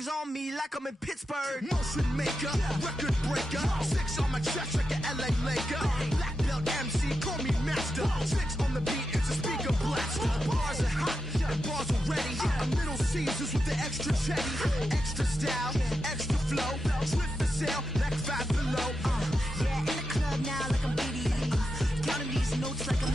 things on me like I'm in Pittsburgh. Motion maker, record breaker. 6 on my chest like an LA Laker. Black belt MC, call me master. 6 on the beat, it's a speaker blaster. Bars are hot, and bars are ready. I'm Little Caesars with the extra chetty. Extra style, extra flow. Slip for sale, like 5 below. Yeah, in the club now like I'm BDE. Counting these notes like I'm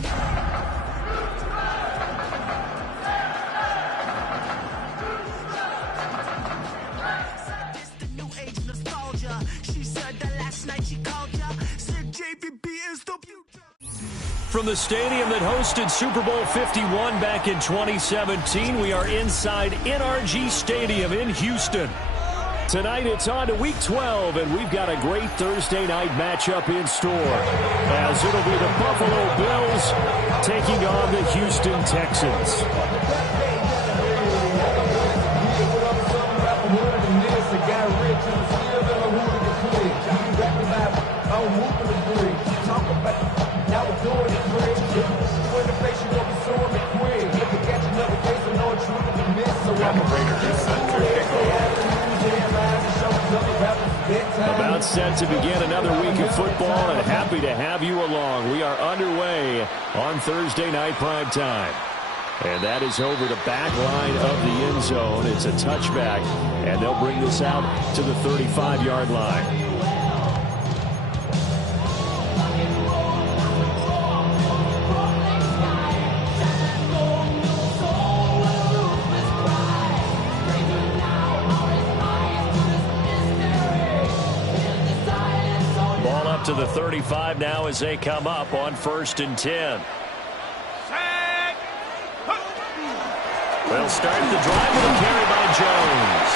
From the stadium that hosted Super Bowl 51 back in 2017, we are inside NRG Stadium in Houston. Tonight it's on to Week 12, and we've got a great Thursday night matchup in store, as it'll be the Buffalo Bills taking on the Houston Texans. About set to begin another week of football, and happy to have you along. We are underway on Thursday night primetime. And that is over the back line of the end zone. It's a touchback, and they'll bring this out to the 35-yard line. To the 35 now as they come up on 1st and 10. They'll start the drive with a carry by Jones.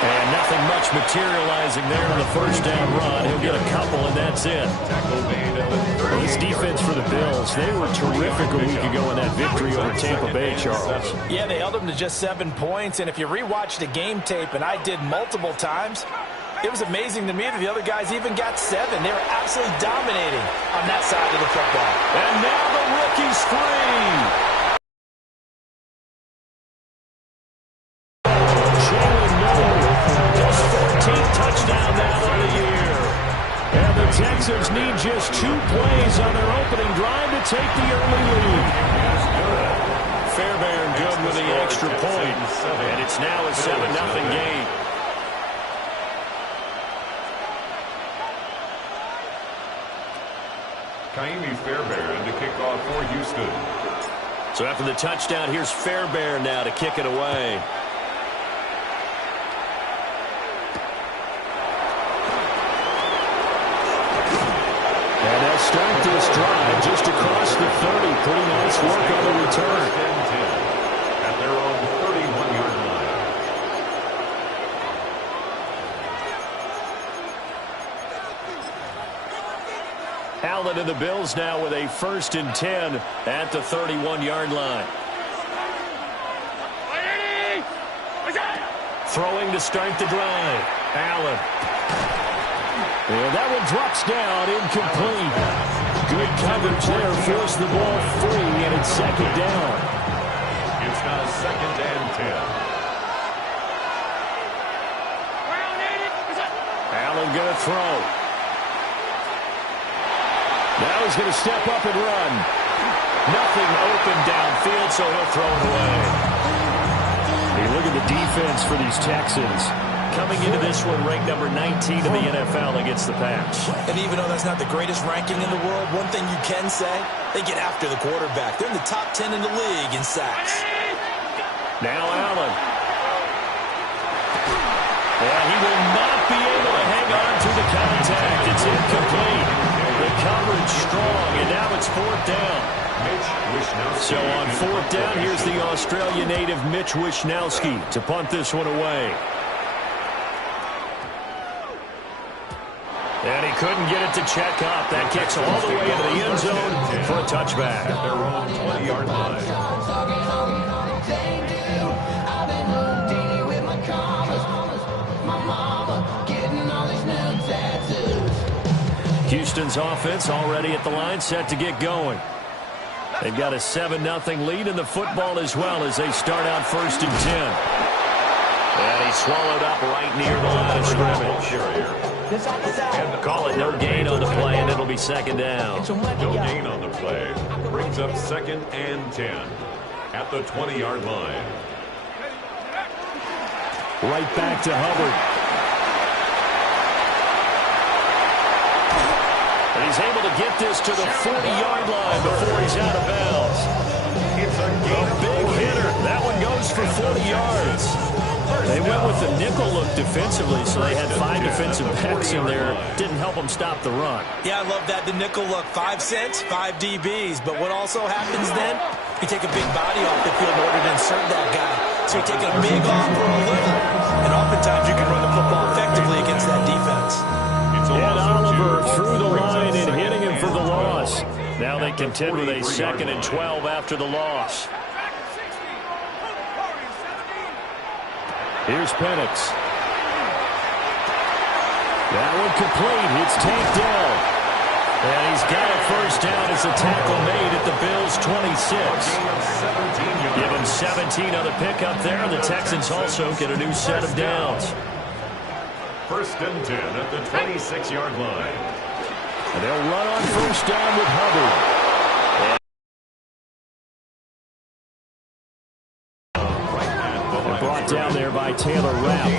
And nothing much materializing there on the first down run. He'll get a couple, and that's it. Well, this defense for the Bills, they were terrific a week ago in that victory over Tampa Bay, Charles. Yeah, they held them to just 7 points. And if you rewatch the game tape, and I did multiple times, it was amazing to me that the other guys even got 7. They were absolutely dominating on that side of the football. And now the rookie's free. Jalen Noel, his 14th touchdown now on the year. And the Texans need just 2 plays on their opening drive to take the early lead. Fairbairn good with the extra point. And it's now a 7-0 game. Fairbairn to kick off for Houston. So after the touchdown, here's Fairbairn now to kick it away. And they'll start this drive just across the 30. Pretty nice work on the return. At their own 31-yard line. Allen and the Bills now with a 1st and 10 at the 31-yard line. Throwing to start the drive. Allen. And that one drops down, incomplete. Good coverage there, forced the ball free, and it's 2nd down. It's now 2nd and 10. Allen going to throw. Now he's going to step up and run. Nothing open downfield, so he'll throw it away. Hey, look at the defense for these Texans. Coming into this one, ranked number 19 in the NFL against the pass. And even though that's not the greatest ranking in the world, one thing you can say, they get after the quarterback. They're in the top 10 in the league in sacks. Now Allen. And he will not be able to hang on to the contact. It's incomplete. The coverage strong, and now it's 4th down. So on 4th down, here's the Australia native Mitch Wishnowsky to punt this one away. And he couldn't get it to check up. That kicks all the way into the end zone for a touchback. At their own 20-yard line. Houston's offense already at the line, set to get going. They've got a 7-0 lead in the football as well as they start out 1st and 10. And he swallowed up right near the line of scrimmage. Call it no gain on the play, and it'll be second down. No gain on the play. Brings up 2nd and 10 at the 20-yard line. Right back to Hubbard. And he's able to get this to the 40-yard line before he's out of bounds. It's a Big hitter. That one goes for 40 yards. They went with the nickel look defensively, so they had 5 defensive backs in there. Didn't help them stop the run. Yeah, I love that, the nickel look. 5 cents, 5 DBs. But what also happens then, you take a big body off the field in order to insert that guy. So you're taking a big off for a little. And oftentimes you can run the football effectively against that defense. And Oliver through the line and hitting him for the loss. Now they contend with a 2nd and 12 after the loss. Here's Penix. That one complete. It's tanked down. And he's got a first down as the tackle made at the Bills' 26. Give him 17 on the pickup there. The Texans also get a new set of downs. 1st and 10 at the 26-yard line. And they'll run on first down with Hubbard. Brought down there by Taylor Rapp.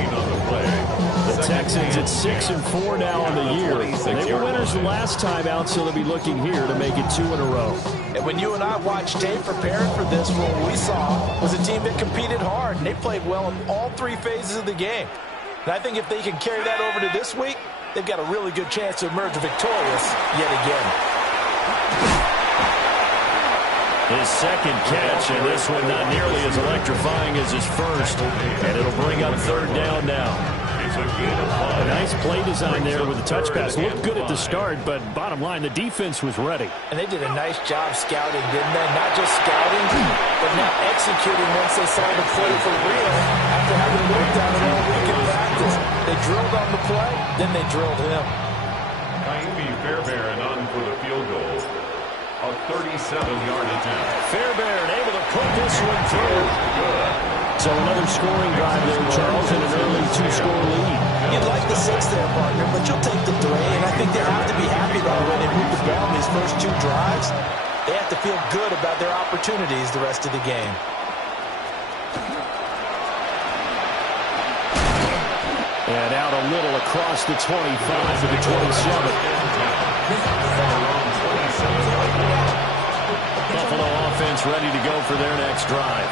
The Texans at 6-4 now on the year. And they were winners the last time out, so they'll be looking here to make it 2 in a row. And when you and I watched tape preparing for this, what we saw was a team that competed hard, and they played well in all 3 phases of the game. And I think if they can carry that over to this week, they've got a really good chance to emerge victorious yet again. His 2nd catch, and this one not nearly as electrifying as his first. And it'll bring up 3rd down now. A nice play design there with the touch pass. Looked good at the start, but bottom line, the defense was ready. And they did a nice job scouting, didn't they? Not just scouting, but now executing once they saw the play for real after having worked on it all week in practice. They drilled on the play, then they drilled him. Fairbairn on for the field goal. A 37-yard attempt. Fairbairn able to put this one through. So another scoring drive there, Charles, and an early 2-score lead. You'd like the 6 there, partner, but you'll take the 3, and I think they have to be happy that when they move the ball in these first 2 drives, they have to feel good about their opportunities the rest of the game. And out a little across the 25 to the 27. Buffalo offense ready to go for their next drive.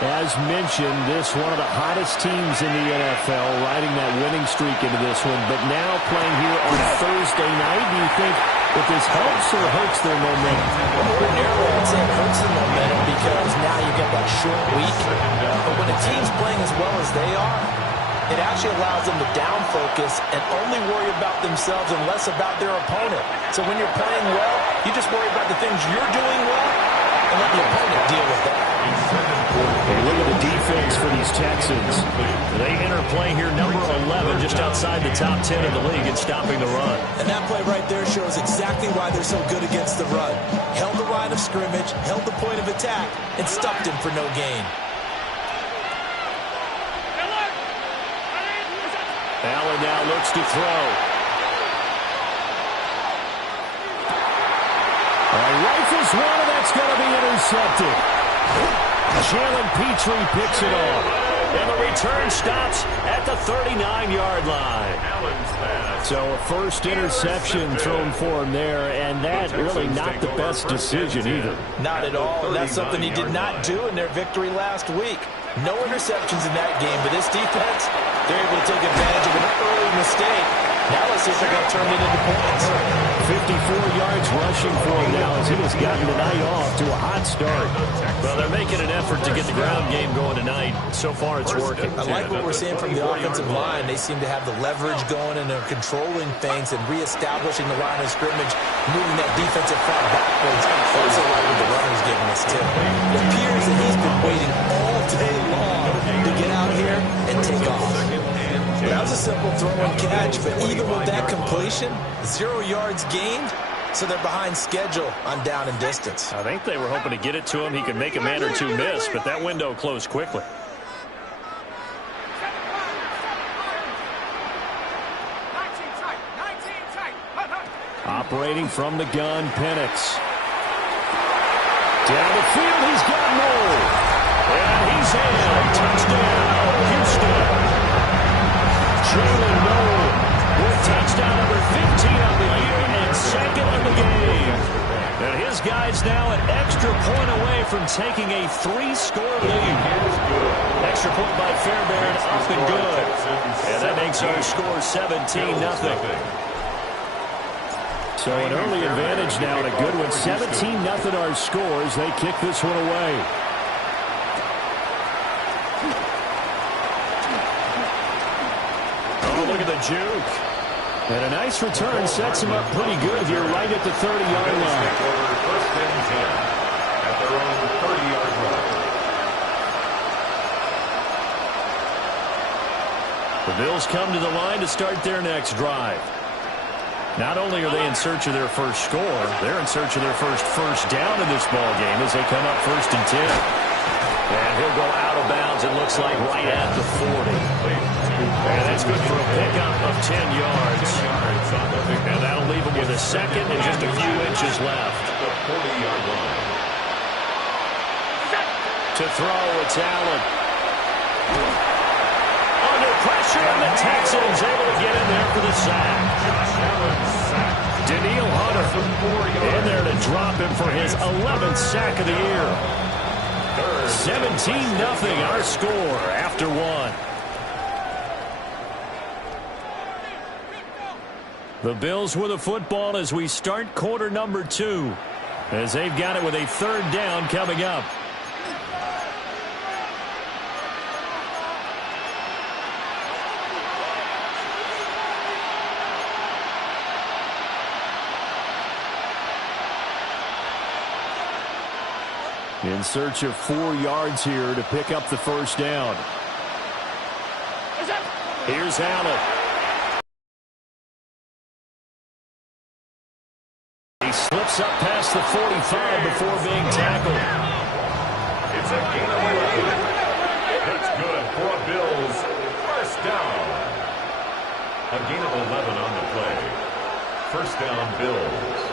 As mentioned, this one of the hottest teams in the NFL, riding that winning streak into this one, but now playing here on Thursday night. Do you think that this helps or hurts their momentum? Ordinarily, I'd say it hurts the momentum because now you get that short week. But when a team's playing as well as they are, it actually allows them to down focus and only worry about themselves and less about their opponent. So when you're playing well, you just worry about the things you're doing well and let the opponent deal with that. Hey, look at the defense for these Texans. They enter play here number 11, just outside the top 10 of the league in stopping the run. And that play right there shows exactly why they're so good against the run. Held the line of scrimmage, held the point of attack, and stuffed him for no gain. Allen now looks to throw. Rifles one, and that's going to be intercepted. Jalen Petrie picks it off. And the return stops at the 39-yard line. So a first interception thrown for him there, and that really not the best decision either. Not at all, and that's something he did not do in their victory last week. No interceptions in that game, but this defense, they're able to take advantage of an early mistake. Now let's see if they're going to turn it into points. 54 yards rushing for him now as he has gotten tonight off to a hot start. Well, they're making an effort to get the ground game going tonight. So far, it's working. I like what we're seeing from the offensive line. They seem to have the leverage going, and they're controlling things and reestablishing the line of scrimmage, moving that defensive front backwards. Also like what the runner's giving us, too. It appears that he's been waiting all day long to get out here and take off. That was a simple throw and catch, but even with that completion, 0 yards gained, so they're behind schedule on down and distance. I think they were hoping to get it to him. He could make a man or two miss, but that window closed quickly. operating from the gun. Penix. Down the field, he's got more. And he's in. Touchdown, Houston. Jalen Noel with touchdown number 15 on the year and second of the game. And his guys now an extra point away from taking a 3-score lead. Extra point by Fairbairn, up and good. And that makes our score 17-0. So an early advantage now and a good one. 17-0 our scores. They kick this one away. Oh, look at the juke. And a nice return sets him up pretty good here right at the 30-yard line. First and 10 at their own 30-yard line. The Bills come to the line to start their next drive. Not only are they in search of their first score, they're in search of their first down in this ball game as they come up 1st and 10. And he'll go out of bounds, it looks like, right at the 40. And that's good for a pickup of 10 yards. And that'll leave him with a second and just a few inches left. The 40-yard line. To throw, it's Allen. Under pressure, and the Texans able to get in there for the sack. Daniil Hunter in there to drop him for his 11th sack of the year. 17-0 our score after one. The Bills with the football as we start quarter number 2. As they've got it with a 3rd down coming up. In search of 4 yards here to pick up the first down. Here's Allen. He slips up past the 45 before being tackled. It's a gain of 11. That's good for a Bills first down. A gain of 11 on the play. First down, Bills.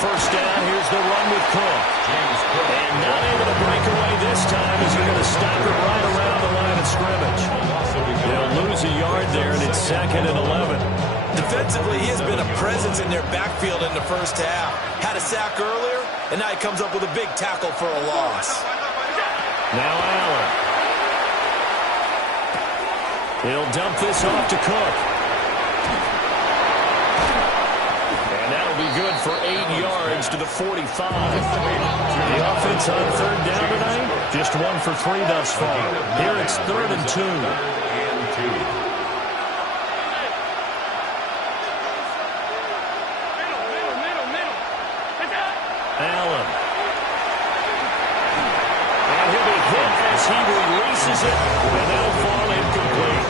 First down, here's the run with Cook. And not able to break away this time as they're going to stop it right around the line of scrimmage. They'll lose a yard there, and it's 2nd and 11. Defensively, he has been a presence in their backfield in the first half. Had a sack earlier, and now he comes up with a big tackle for a loss. Now Allen. He'll dump this off to Cook. Be good for 8 yards to the 45. The offense on 3rd down tonight, just 1 for 3 thus far. Here it's 3rd and 2. Allen. And he'll be hit as he releases it, and that'll fall incomplete.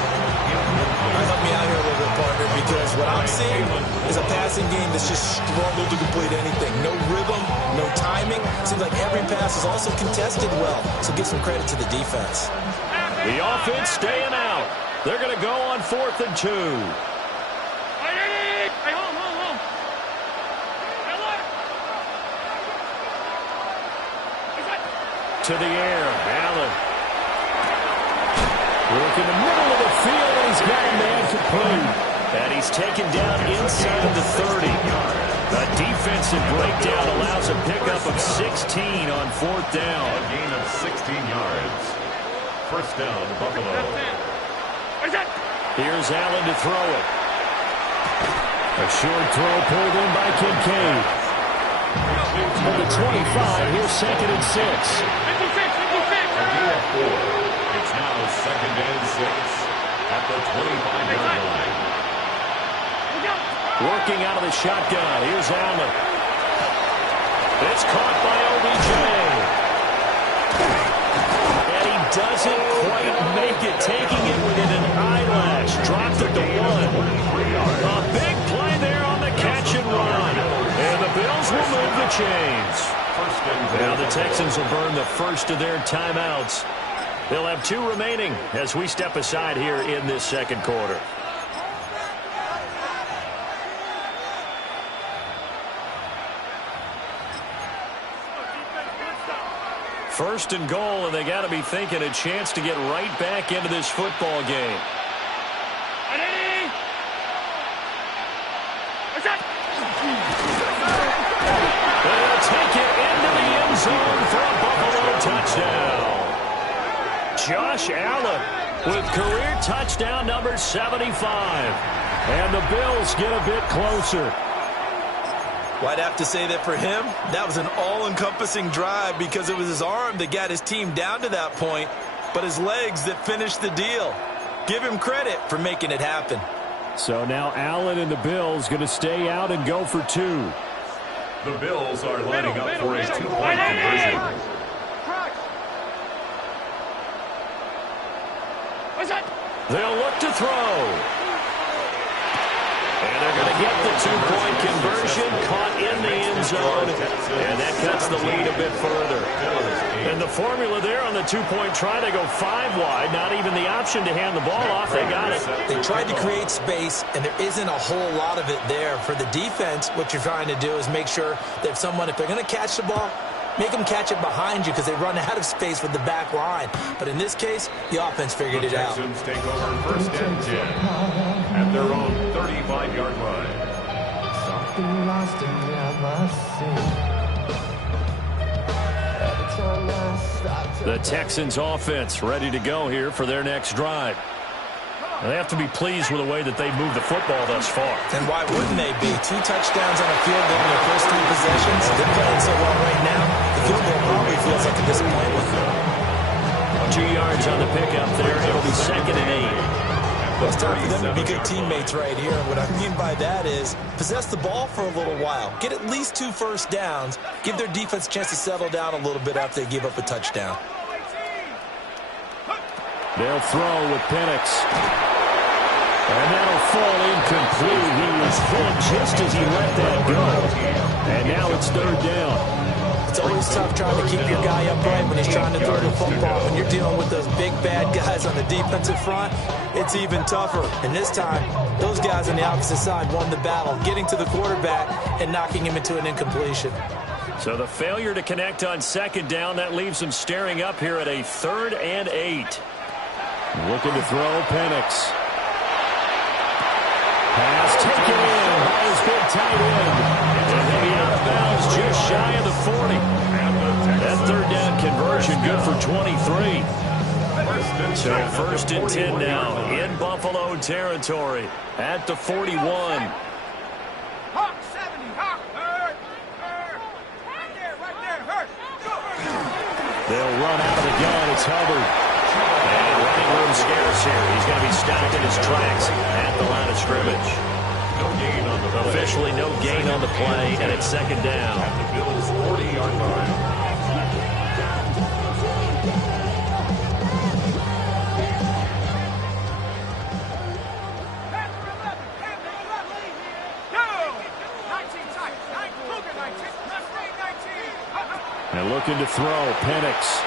Help me out here a little bit, partner, because what I'm seeing is a passing game that's just struggled to complete anything. No rhythm, no timing. Seems like every pass is also contested well, so give some credit to the defense. The offense staying out. They're going to go on 4th and 2. To the air, Allen. Work in the middle of the field, and he's got a man complete. And he's taken down inside the 30. A defensive breakdown allows a pickup of 16 on 4th down. A gain of 16 yards. First down, Buffalo. Here's Allen to throw it. A short throw pulled in by Kincaid. To the 25, here's 2nd and 6. A gain of 4. It's now 2nd and 6 at the 25-yard line. Working out of the shotgun. Here's Allen. It's caught by OBJ. And he doesn't quite make it, taking it within an eyelash. Dropped it to 1. A big play there on the catch and run. And the Bills will move the chains. Now the Texans will burn the first of their timeouts. They'll have 2 remaining as we step aside here in this second quarter. First and goal, and they got to be thinking a chance to get right back into this football game. They'll take it into the end zone for a Buffalo touchdown. Josh Allen with career touchdown number 75. And the Bills get a bit closer. Well, I'd have to say that for him, that was an all-encompassing drive because it was his arm that got his team down to that point, but his legs that finished the deal. Give him credit for making it happen. So now Allen and the Bills going to stay out and go for two. The Bills are lining up for a two-point conversion. They'll look to throw. And they're going to get the two-point conversion, caught in the end zone, and that cuts the lead a bit further. And the formula there on the two-point try, they go 5 wide, not even the option to hand the ball off. They got it. They tried to create space, and there isn't a whole lot of it there. For the defense, what you're trying to do is make sure that if they're going to catch the ball, make them catch it behind you because they run out of space with the back line. But in this case, the offense figured it out. The Texans take over first and 10 at their own 35-yard line. Something lost and never seen. The Texans offense ready to go here for their next drive. They have to be pleased with the way that they've moved the football thus far. And why wouldn't they be? 2 touchdowns on a field goal in their first 3 possessions. They're playing so well right now, the field goal probably feels like a disappointment. 2 yards on the pickup there. It'll be 2nd and 8. Well, it's time for them to be good teammates right here. And what I mean by that is possess the ball for a little while. Get at least 2 first downs. Give their defense a chance to settle down a little bit after they give up a touchdown. They'll throw with Penix. And that'll fall incomplete. He was hit just as he let that go. And now it's 3rd down. It's always tough trying to keep your guy upright when he's trying to throw the football. When you're dealing with those big, bad guys on the defensive front, it's even tougher. And this time, those guys on the opposite side won the battle, getting to the quarterback and knocking him into an incompletion. So the failure to connect on 2nd down, that leaves him staring up here at a 3rd and 8. Looking to throw, Penix. Pass taken in by his big tight end. And they'll be out of bounds just shy of the 40. That 3rd down conversion good for 23. So 1st and 10 now in Buffalo territory at the 41. Hawk 70, Hawk, hurt. Right there, hurt. Go. They'll run out of the gun. It's Hubbard. And running room scarce here. He's going to be stopped in his tracks at the line of scrimmage. No gain on the play. Officially no gain on the play, and it's 2nd down. At the Bills' 40-yard line. And looking to throw, Penix.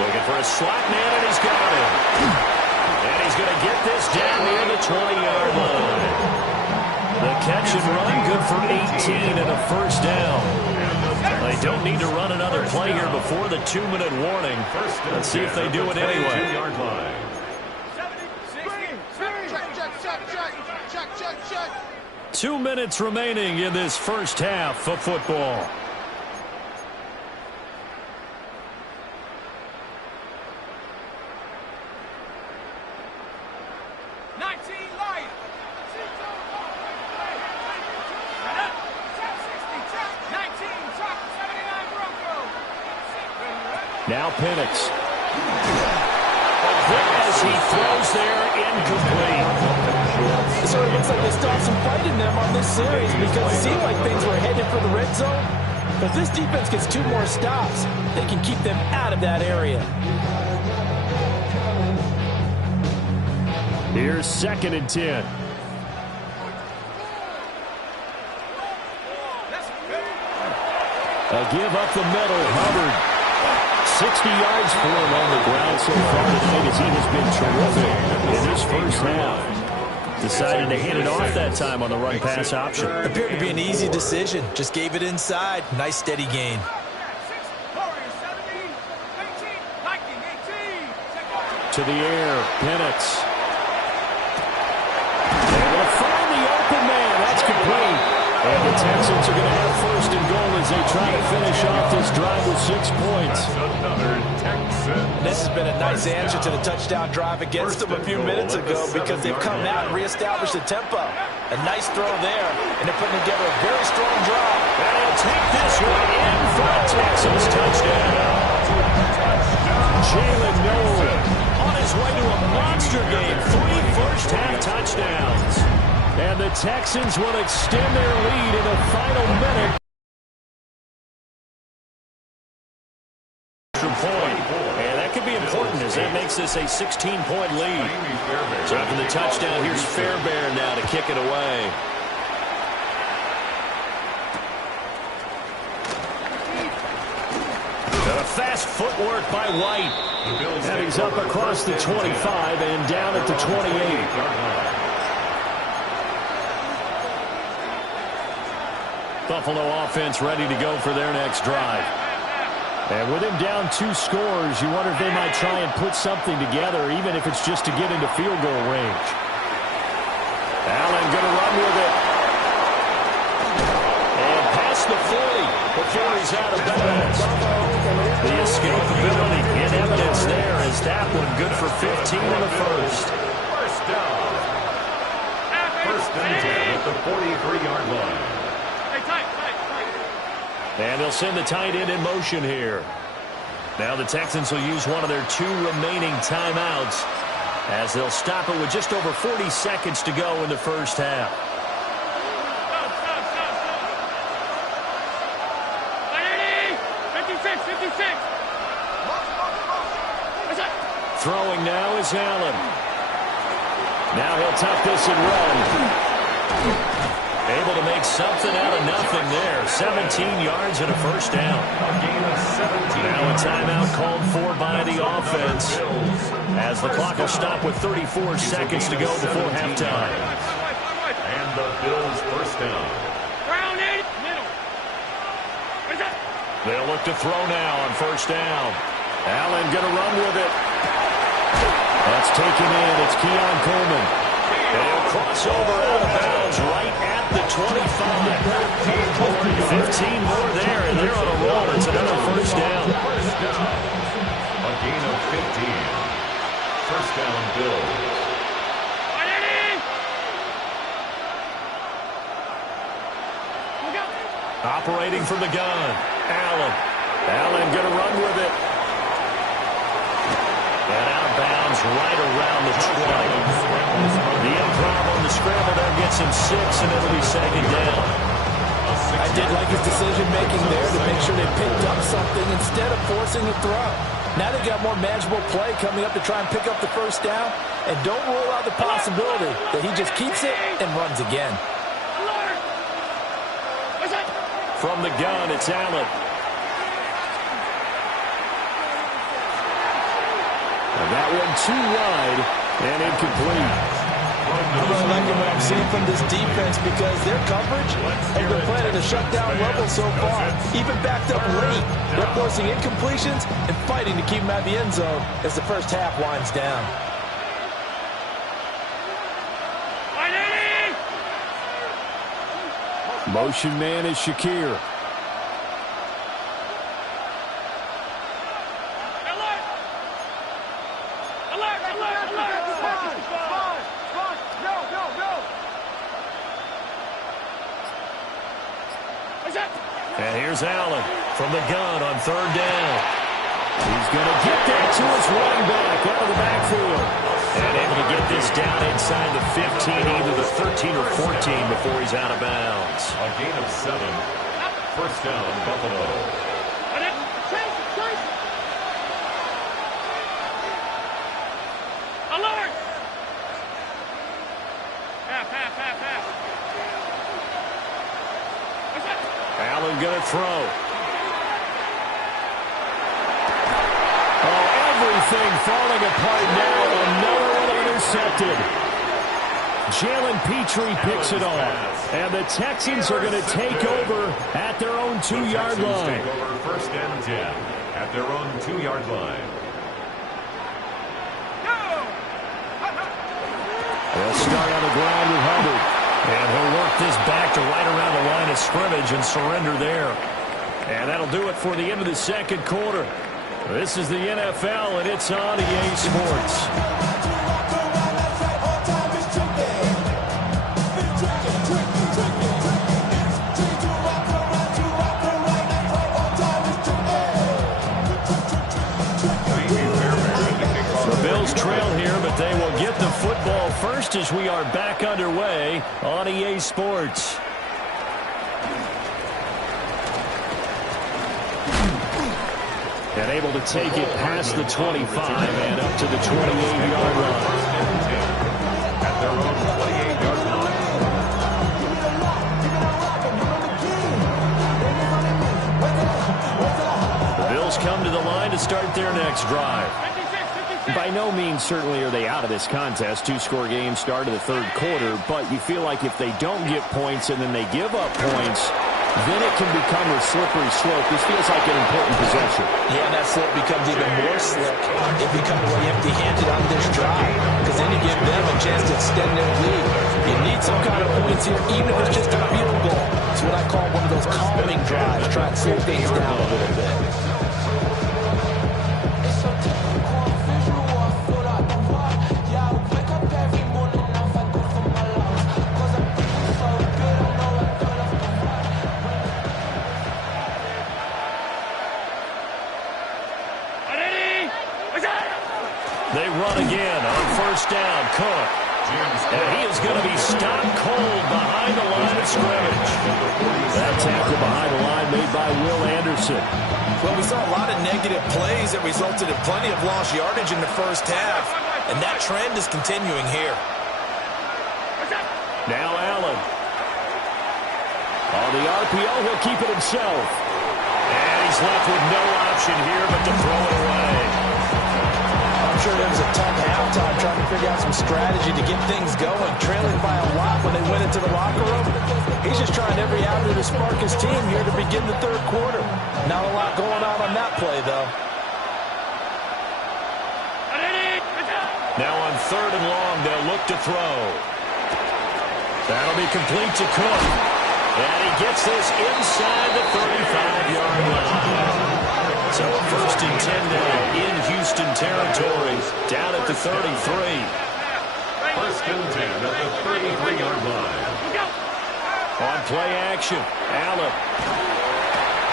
Looking for a slot man, and he's got it. And he's going to get this down near the 20-yard line. The catch and run, good for 18 and a 1st down. They don't need to run another play here before the 2-minute warning. Let's see if they do it anyway. 2-yard line. Check. 2 minutes remaining in this first half of football. Now Penix. As he throws there, incomplete. It sort of looks like they stopped some fight in them on this series because it seemed like things were headed for the red zone. But if this defense gets 2 more stops, they can keep them out of that area. Here's 2nd and 10. A give up the middle, Hubbard. 60 yards for him on the ground so far tonight as he has been terrific in this first half. Decided to hand it off that time on the run-pass option. Appeared to be an easy decision. Just gave it inside. Nice steady gain. to the air. Penix. Able to find the open man. That's complete. And the Texans are going to have first and goal as they try to finish off this drive with 6 points. Another Texan. This has been a nice answer to the touchdown drive against them a few minutes ago because they've come out and reestablished the tempo. A nice throw there, and they're putting together a very strong drive. And he'll take this one in for a Texans touchdown. Jalen Noel on his way to a monster game. 3 first-half touchdowns. And the Texans will extend their lead in the final minute. And that could be important as that makes this a 16-point lead. So after the touchdown, here's Fairbairn now to kick it away. And a fast footwork by White. And he's up across the 25 and down at the 28. Buffalo offense ready to go for their next drive. And with him down 2 scores, you wonder if they might try and put something together, even if it's just to get into field goal range. Allen going to run with it. And past the 40 before he's out of bounds. The escapability in evidence there as that one good for 15 in the first. First down. First and 10 at the 43-yard line. And they'll send the tight end in motion here. Now the Texans will use one of their 2 remaining timeouts as they'll stop it with just over 40 seconds to go in the first half. Throwing now is Allen. Now he'll tuck this and run. Able to make something out of nothing there. 17 yards and a first down. Now a timeout called for by the offense as the clock will stop with 34 seconds to go before halftime. And the Bills first down. They'll look to throw now on first down. Allen going to run with it. That's taken in. It's Keon Coleman. And he'll cross over out of bounds right at the 25. 15 more there, and they're on a roll. It's another first down. A gain of 15. First down, Bills. Operating from the gun. Allen going to run with it. And out of bounds right around the 20. The improv on the scramble there gets him 6, and it'll be second down. I did like his decision-making there to make sure they picked up something instead of forcing the throw. Now they got more manageable play coming up to try and pick up the first down, and don't rule out the possibility that he just keeps it and runs again. From the gun, it's Allen. And that one too wide and incomplete. I'm really liking what I'm seeing from this defense because their coverage has been playing at a shutdown level so far. Even backed up late, they're forcing incompletions and fighting to keep them out of the end zone as the first half winds down. Motion man is Shakir. And here's Allen from the gun on third down. He's going to get that to his running back out of the backfield. And able to get this down inside the 15, either the 13 or 14 before he's out of bounds. A gain of 7. First down, Buffalo. Alert! Allen going to throw. Oh, everything falling apart now. Another one intercepted. Jalen Petrie picks it off. And the Texans are going to take over at their own 2-yard line. Take over first and 10 at their own 2-yard line. They'll start on the ground with Hubbard. And he'll work this back to right around the line of scrimmage and surrender there. And that'll do it for the end of the second quarter. This is the NFL, and it's on EA Sports. The Bills trail here, but they will get the football first as we are back underway on EA Sports. And able to take it past the 25 and up to the 28-yard line. At their own 28-yard line. The Bills come to the line to start their next drive. By no means certainly are they out of this contest. Two-score game start of the third quarter, but you feel like if they don't get points and then they give up points, then it can become a slippery slope. This feels like an important possession. Yeah, and that slope becomes even more slick. It becomes really empty-handed on this drive because then you give them a chance to extend their lead. You need some kind of points here, even if it's just a field goal. It's what I call one of those calming drives. Try and slow things down a little bit. They run again on first down. Cook. And he is going to be stopped cold behind the line of scrimmage. That tackle behind the line made by Will Anderson. Well, we saw a lot of negative plays that resulted in plenty of lost yardage in the first half, and that trend is continuing here. Now Allen. On the RPO, he'll keep it himself. And he's left with no option here but to throw it away. I'm sure there was a tough halftime trying to figure out some strategy to get things going, trailing by a lot when they went into the locker room. He's just trying every avenue to spark his team here to begin the third quarter. Not a lot going on that play, though. Now on third and long, they'll look to throw. That'll be complete to Cook. And he gets this inside the 35-yard line. So first and 10 now in Houston territory, down at the 33. First and 10 at the 33-yard line. On play action, Allen.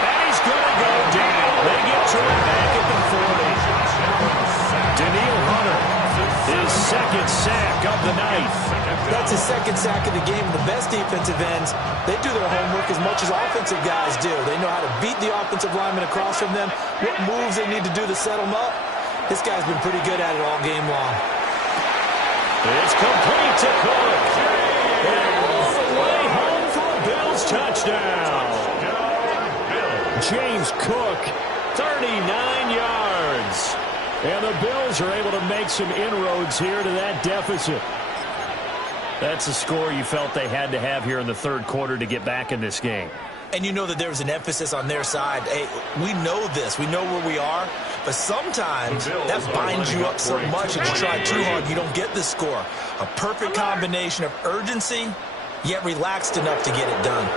And he's going to go down. They get to him back at the 40. Daniil Hunter, his second sack of the night. That's his second sack of the game. The best defensive ends, they do their homework as much as offensive guys do. They know how to beat the offensive lineman across from them, what moves they need to do to set them up. This guy's been pretty good at it all game long. It's complete to Cook. And all the way home for a Bills touchdown. James Cook, 39 yards. And the Bills are able to make some inroads here to that deficit. That's a score you felt they had to have here in the third quarter to get back in this game. And you know that there's an emphasis on their side. Hey, we know this. We know where we are. But sometimes that binds you up so much that you try too hard, you don't get the score. A perfect combination of urgency, yet relaxed enough to get it done.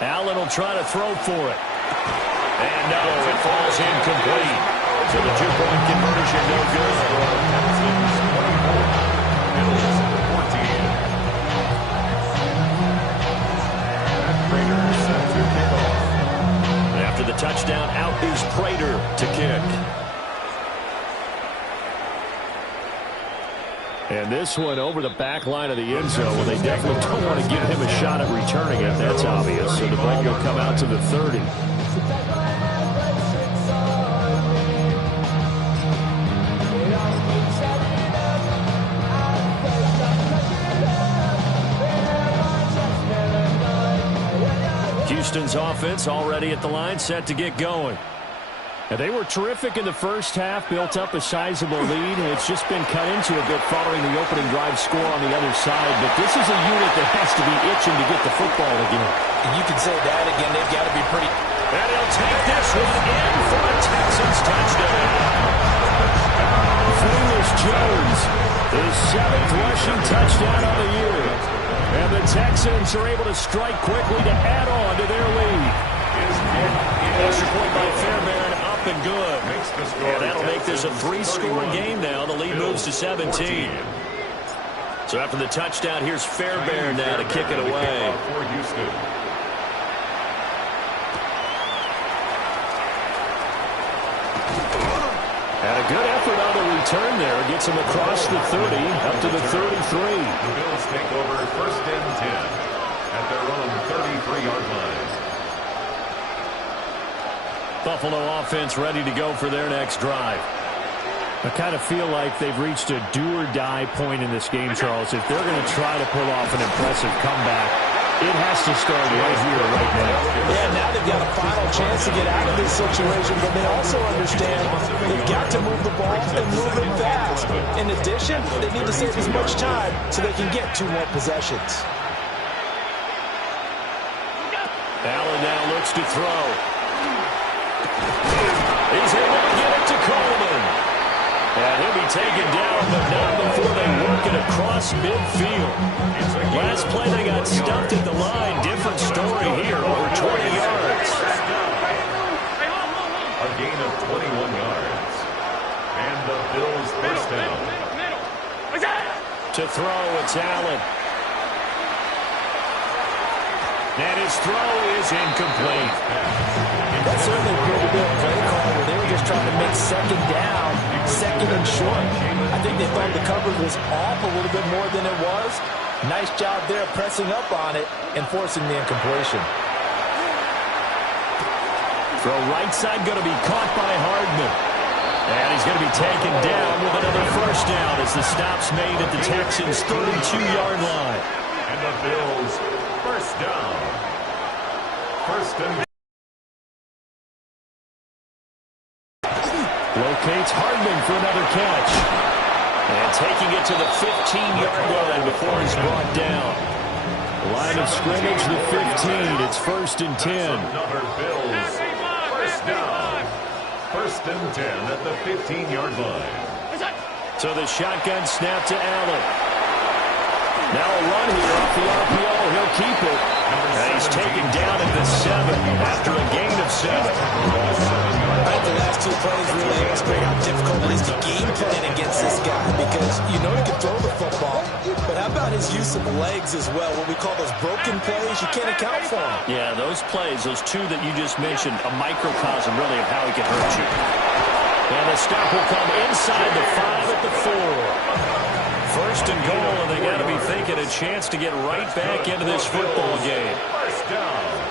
Allen will try to throw for it. And no, it falls incomplete. So the two-point conversion, no good. After the touchdown, out is Prater to kick. And this one over the back line of the end zone. Well, they definitely don't want to give him a shot at returning it. That's obvious. So the ball will come out to the 30. Houston's offense already at the line, set to get going. And they were terrific in the first half, built up a sizable lead, and it's just been cut into a bit following the opening drive score on the other side. But this is a unit that has to be itching to get the football again. And you can say that again. They've got to be pretty... And he'll take this one in for a Texans touchdown. Famous Jones, his 7th rushing touchdown on the year. And the Texans are able to strike quickly to add on to their lead. Extra point by Fairbairn, up and good. And that'll make this a 3-score game now. The lead moves to 17. So after the touchdown, here's Fairbairn now to kick it away. And a good effort on the return there. Gets him across the 30, up to the 33. The Bills take over 1st and 10 at their own 33-yard line. Buffalo offense ready to go for their next drive. I kind of feel like they've reached a do-or-die point in this game, Charles. If they're going to try to pull off an impressive comeback, it has to start right here, right now. Yeah, now they've got a final chance to get out of this situation, but they also understand they've got to move the ball and move it fast. In addition, they need to save as much time so they can get 2 more possessions. Allen now looks to throw. He's able to get it to Coleman. And he'll be taken down, but not before they work it across midfield. Last play they got stuffed at the line. Different story here, over 20 yards. A gain of 21 yards. And the Bills first down. To throw, it's Allen. And his throw is incomplete. That certainly appeared to be a play call where they were just trying to make 2nd down, 2nd and short. I think they thought the coverage was off a little bit more than it was. Nice job there pressing up on it and forcing the incompletion. Throw right side going to be caught by Hardman. And he's going to be taken down with another first down as the stop's made at the Texans' 32-yard line. And the Bills first down. 1st and locates Hardman for another catch. And taking it to the 15-yard line before he's brought down. Line of scrimmage, the 15. It's 1st and 10. Another Bills first down. 1st and 10 at the 15-yard line. So the shotgun snap to Allen. Now a run here off the RPO. He'll keep it. And he's taken down at the 7 after a gain of 7. I think the last 2 plays really illustrate how difficult it is to game plan against this guy, because you know he can throw the football, but how about his use of legs as well? What we call those broken plays, you can't account for them. Yeah, those plays, those 2 that you just mentioned, a microcosm really of how he can hurt you. And the stop will come inside the 5 at the 4. 1st and goal, and they got to be thinking a chance to get right back into this football game. First down.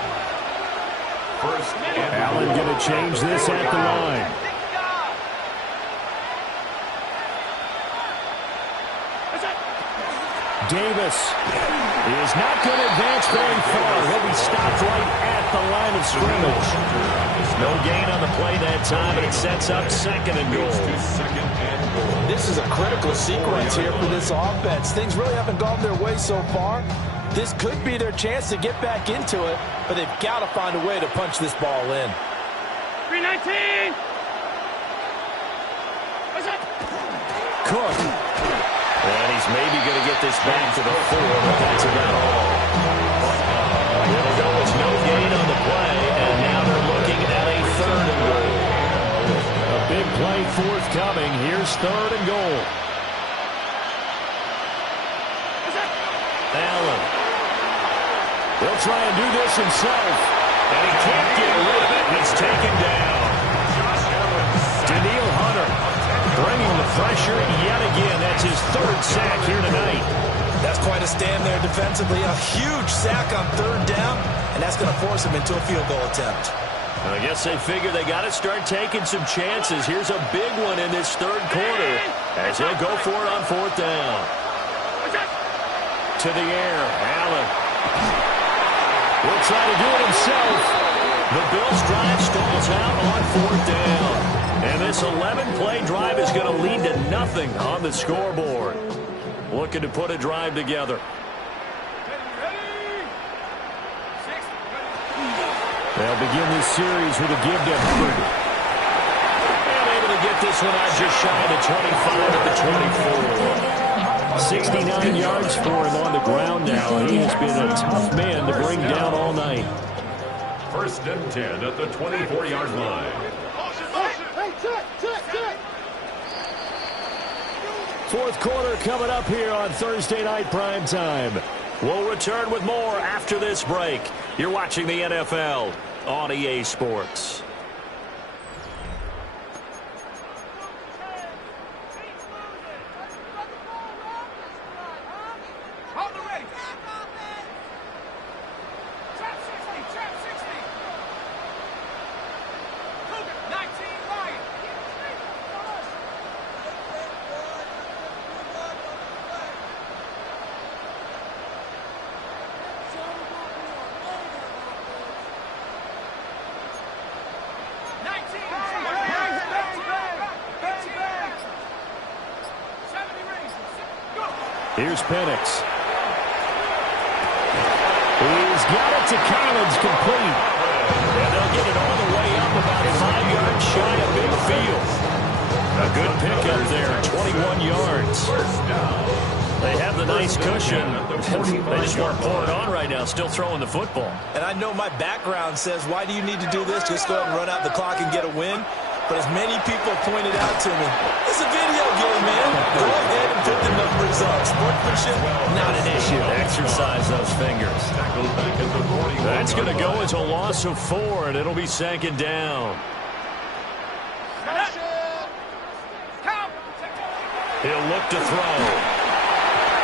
Allen going to change this at the line. Davis is not going to advance very far. He'll be stopped right at the line of scrimmage. No gain on the play that time, and it sets up 2nd and goal. This is a critical sequence here for this offense. Things really haven't gone their way so far. This could be their chance to get back into it, but they've got to find a way to punch this ball in. 319! Cook. And he's maybe going to get this back to the 4, but that's about all. It'll go as no gain on the play, and now they're looking at a 3rd and goal. A big play forthcoming. Here's 3rd and goal. Allen. He'll try and do this himself, and he can't get rid of it. He's taken down. Daniil Hunter bringing the pressure yet again. That's his 3rd sack here tonight. That's quite a stand there defensively. A huge sack on 3rd down, and that's going to force him into a field goal attempt. I guess they figure they got to start taking some chances. Here's a big one in this 3rd quarter as he'll go for it on 4th down. To the air, Allen. He'll try to do it himself. The Bills drive stalls out on 4th down. And this 11-play drive is going to lead to nothing on the scoreboard. Looking to put a drive together. They'll begin this series with a give to Hubbard. And able to get this one out just shy of the 25 at the 24. 69 yards for him on the ground now. He has been a tough man to bring down all night. 1st and 10 at the 24-yard line. Fourth quarter coming up here on Thursday Night Primetime. We'll return with more after this break. You're watching the NFL on EA Sports. Here's Penix. He's got it to Collins, complete. And they'll get it all the way up about 5 yards shy of midfield. A good pickup there, 21 yards. They have the nice cushion. They just want to pour it on right now, still throwing the football. And I know my background says, why do you need to do this? Just go ahead and run out the clock and get a win. But as many people pointed out to me, it's a video game, man. Go ahead and put the numbers up. Sportsmanship, not an issue. Exercise those fingers. That's going to go as a loss of 4, and it'll be 2nd down. He'll look to throw.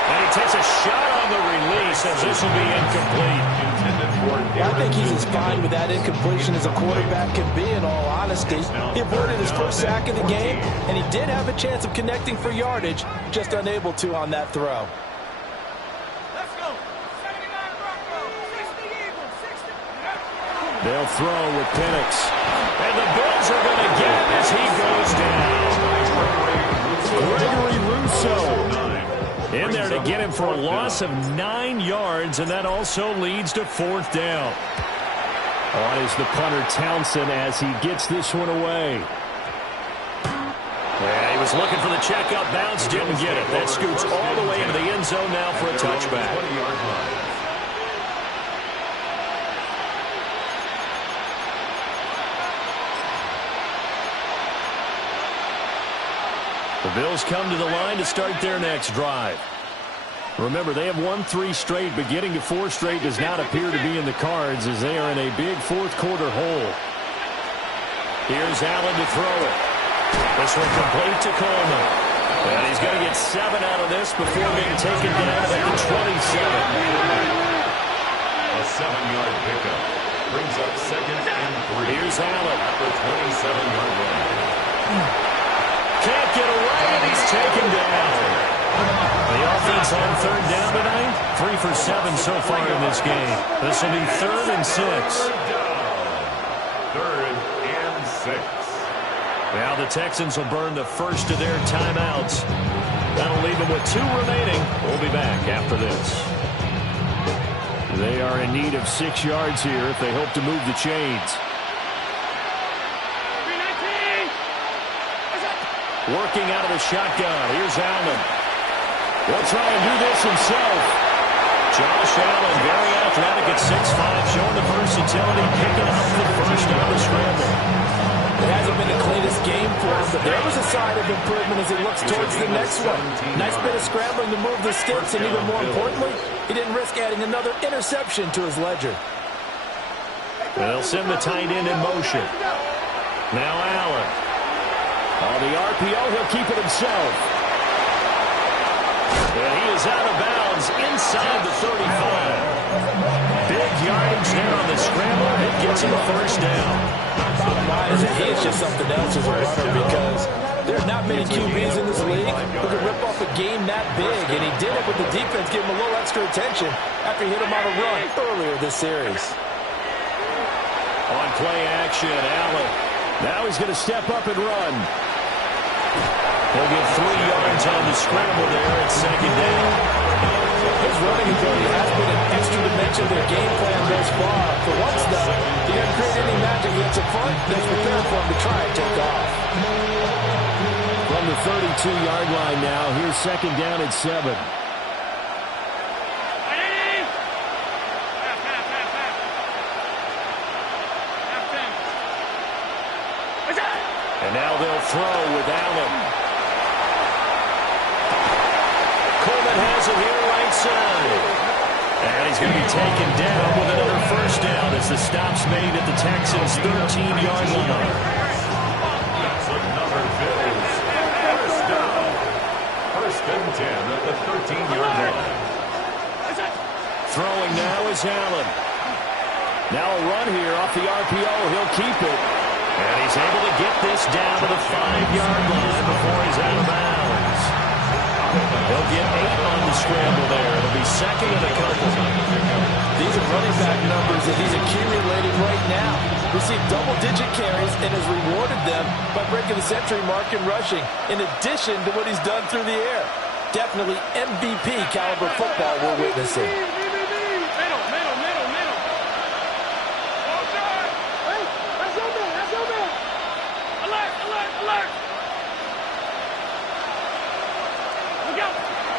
And he takes a shot on the release, as this will be incomplete. I think he's as fine with that incompletion as a quarterback can be, in all honesty. He avoided his first sack of the game, and he did have a chance of connecting for yardage, just unable to on that throw. They'll throw with Penix. And the Bills are going to get him as he goes down. Gregory Rousseau in there to get him for a loss of 9 yards, and that also leads to 4th down. On is the punter Townsend as he gets this one away. Yeah, he was looking for the checkup bounce, didn't get it. That scoots all the way into the end zone now for a touchback. The Bills come to the line to start their next drive. Remember, they have won 3 straight, but getting to 4 straight does not appear to be in the cards as they are in a big fourth quarter hole. Here's Allen to throw it. This one complete to Coleman. And he's going to get 7 out of this before being taken down at the 27. A 7-yard pickup brings up 2nd and 3. Here's Allen at the 27-yard line. Can't get away, and he's taken down. The offense on 3rd down tonight, 3 for 7 so far in this game. This will be 3rd and 6. 3rd and 6. Now the Texans will burn the first of their timeouts. That'll leave them with 2 remaining. We'll be back after this. They are in need of 6 yards here if they hope to move the chains. Working out of the shotgun. Here's Allen. Will try and do this himself. Josh Allen, very athletic at 6'5", showing the versatility, picking up the first on the scramble. It hasn't been the cleanest game for him, but there was a sign of improvement as he looks towards the next one. Nice bit of scrambling to move the sticks, and even more importantly, he didn't risk adding another interception to his ledger. They'll send the tight end in motion. Now Allen. On the RPO, he'll keep it himself. And he is out of bounds inside the 35. Big yardage there on the scramble. It gets him a first down. Bottom line is that he is just something else as a runner because there's not many QBs in this league who can rip off a game that big, and he did it with the defense giving him a little extra attention after he hit him on a run earlier this series. On play action, Allen. Now he's going to step up and run. He'll get 3 yards on the scramble there at second down. His running ability has been an extra dimension of their game plan thus far. For once, though, he didn't create any magic against the front. That's prepared for him to try and take off. From the 32-yard line now, here's second down at 7. And now they'll throw with Allen. Coleman has it here right side. And he's going to be taken down with another first down as the stop's made at the Texans' 13-yard line. That's another Bills first down. First and 10 at the 13-yard line. Throwing now is Allen. Now a run here off the RPO. He'll keep it. And he's able to get this down to the 5-yard line before he's out of bounds. He'll get 8 on the scramble there. It'll be second and a couple. These are running back numbers that he's accumulating right now. Received double-digit carries and has rewarded them by breaking the century mark in rushing, in addition to what he's done through the air. Definitely MVP caliber football we're witnessing.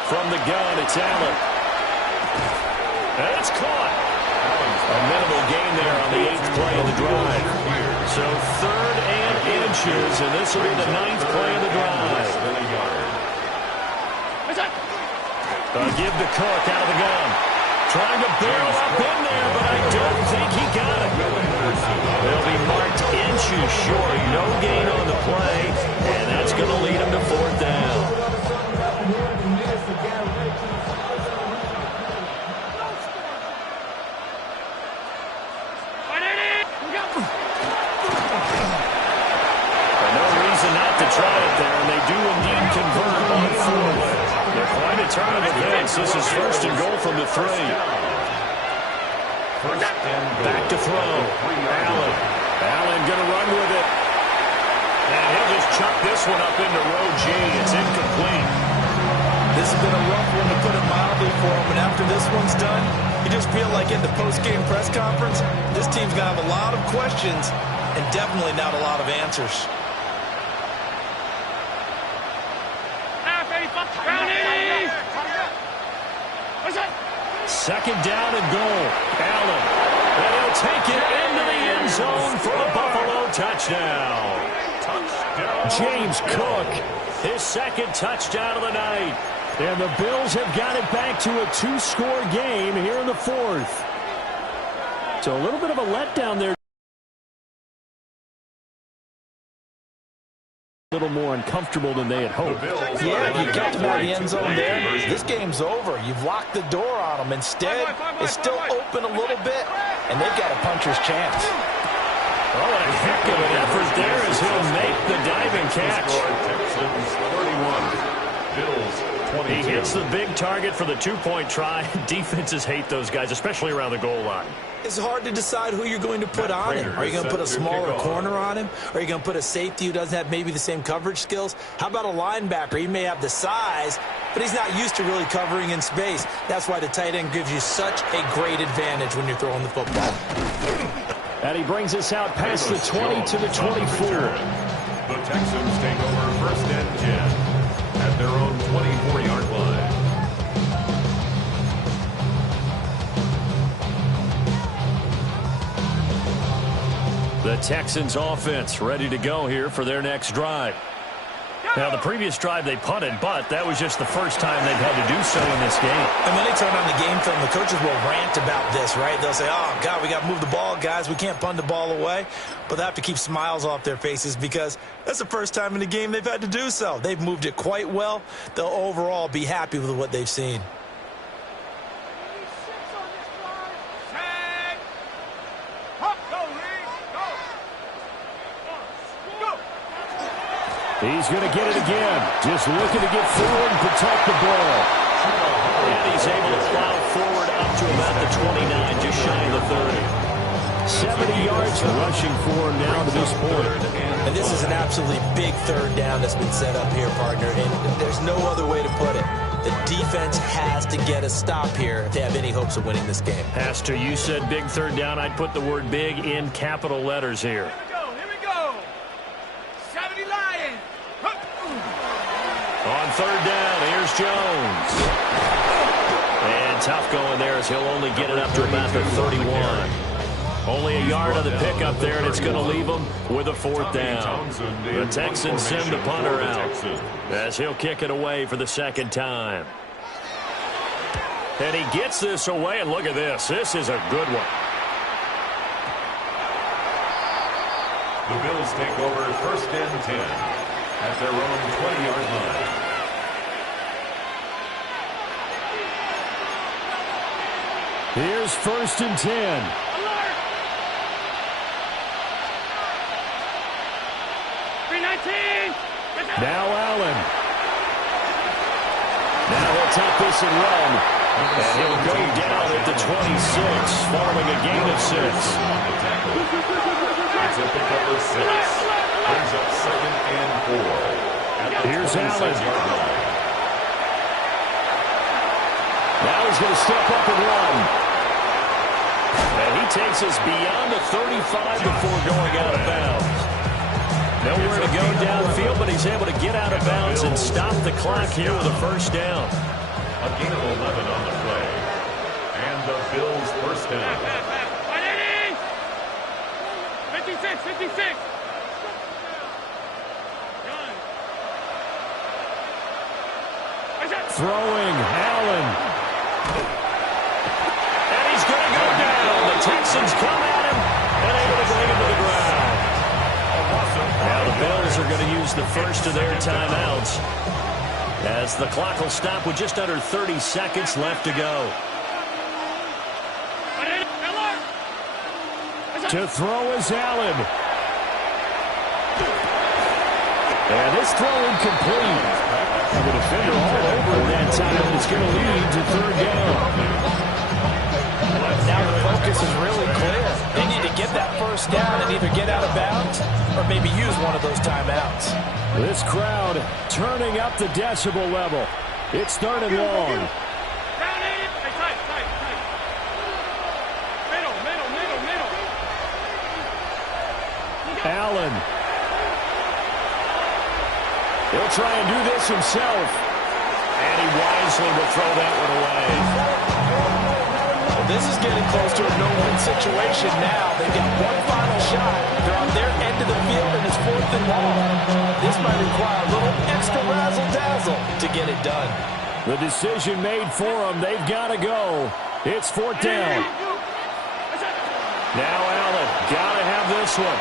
From the gun, it's Allen. And it's caught. A minimal gain there on the 8th play of the drive. So 3rd and inches, and this will be the 9th play of the drive. Give to Cook out of the gun. Trying to barrel up in there, but I don't think he got it. They'll be marked inches short. No gain on the play, and that's going to lead him to 4th down. Try it there, and they do indeed convert on 4th. They're quite a turn of events. This is 1st and goal from the 3. Back to throw. Allen going to run with it. And he'll just chuck this one up into row G. It's incomplete. This has been a rough one, to put it mildly, for him. And after this one's done, you just feel like in the post-game press conference, this team's going to have a lot of questions and definitely not a lot of answers. Second down and goal. Allen. And he'll take it into the end zone for a Buffalo touchdown. James Cook, his 2nd touchdown of the night. And the Bills have got it back to a 2-score game here in the 4th. So a little bit of a letdown there. A little more uncomfortable than they had hoped. Yeah, if you get them out of the end zone there, this game's over. You've locked the door on them. Instead, it's still open a little bit, and they've got a puncher's chance. Oh, what a heck of an effort there as he'll make the diving catch. 31. Bills 22. He hits the big target for the 2-point try. Defenses hate those guys, especially around the goal line. It's hard to decide who you're going to put on him. Are you going to put a smaller corner on him? Are you going to put a safety who doesn't have maybe the same coverage skills? How about a linebacker? He may have the size, but he's not used to really covering in space. That's why the tight end gives you such a great advantage when you're throwing the football. And he brings us out past the 20 to the 24. The Texans take over 1st and 10 at their own 24-yard line. The Texans offense ready to go here for their next drive. Now, the previous drive they punted, but that was just the first time they've had to do so in this game. And when they turn on the game film, the coaches will rant about this, right? They'll say, oh, God, we got to move the ball, guys. We can't punt the ball away. But they have to keep smiles off their faces because that's the first time in the game they've had to do so. They've moved it quite well. They'll overall be happy with what they've seen. He's going to get it again. Just looking to get forward and protect the ball. And he's able to plow forward up to about the 29, just shy of the 30. 70 yards rushing for him now to this point. And this is an absolutely big third down that's been set up here, partner, and there's no other way to put it. The defense has to get a stop here if they have any hopes of winning this game. Pastor, you said big third down. I'd put the word big in capital letters here. Here we go. 70 Lions. On third down, here's Jones. And tough going there as he'll only get it up to about the 31. Only a yard of the pickup there, and it's going to leave him with a fourth down. The Texans send the punter out as he'll kick it away for the second time. And he gets this away, and look at this. This is a good one. The Bills take over first and 10 at their own 20-yard line. Here's first and 10. Now Allen. Now he'll tap this and run. And he'll go down at the 26 following a gain of 6. It's a pick up of 6. Brings up second and 4. Here's Allen. Now he's going to step up and run. And he takes us beyond the 35 before going out of bounds. Nowhere to go downfield, but he's able to get out of bounds and stop the clock here with a first down. A gain of 11 on the play. And the Bills first down. 56. Throwing, Allen. And he's going to go down. The Texans come at him and able to bring him to the ground. Now the Bills are going to use the first of their timeouts as the clock will stop with just under 30 seconds left to go. To throw is Allen. And this throw incomplete. The defender all over in that time, and it's going to lead to third down. Now the focus is really clear. They need to get that first down and either get out of bounds or maybe use one of those timeouts. This crowd turning up the decibel level. It's third and long. Allen. He'll try and do this himself. And he wisely will throw that one away. Well, this is getting close to a no-win situation now. They've got one final shot. They're on their end of the field, and it's fourth and long. This might require a little extra razzle-dazzle to get it done. The decision made for them. They've got to go. It's fourth down. Now Allen. Got to have this one.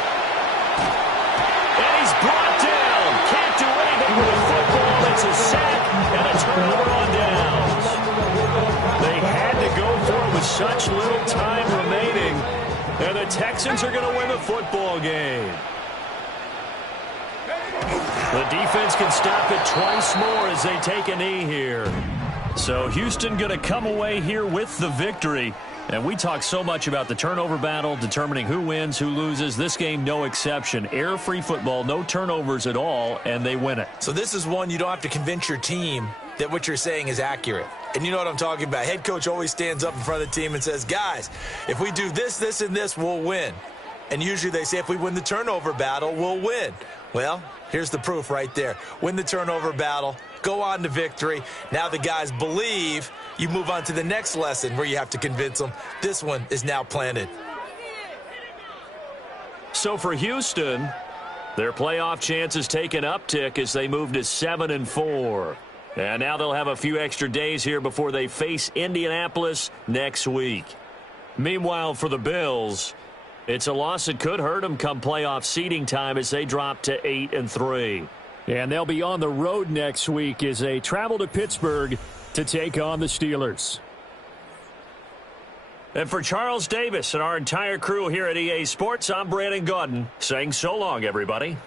And he's brought down. Can't do anything with the football. It's a sack and a turnover on downs. They had to go for it with such little time remaining. And the Texans are going to win the football game. The defense can stop it twice more as they take a knee here. So Houston going to come away here with the victory. And we talk so much about the turnover battle, determining who wins, who loses. This game, no exception. Error-free football, no turnovers at all, and they win it. So this is one you don't have to convince your team that what you're saying is accurate. And you know what I'm talking about. Head coach always stands up in front of the team and says, guys, if we do this, this, and this, we'll win. And usually they say if we win the turnover battle, we'll win. Well, here's the proof right there. Win the turnover battle, go on to victory. Now the guys believe. You move on to the next lesson where you have to convince them. This one is now planted. So for Houston, their playoff chances take an uptick as they move to 7-4. And now they'll have a few extra days here before they face Indianapolis next week. Meanwhile, for the Bills, it's a loss that could hurt them come playoff seeding time as they drop to 8-3. And they'll be on the road next week as they travel to Pittsburgh to take on the Steelers. And for Charles Davis and our entire crew here at EA Sports, I'm Brandon Gaudin saying so long, everybody.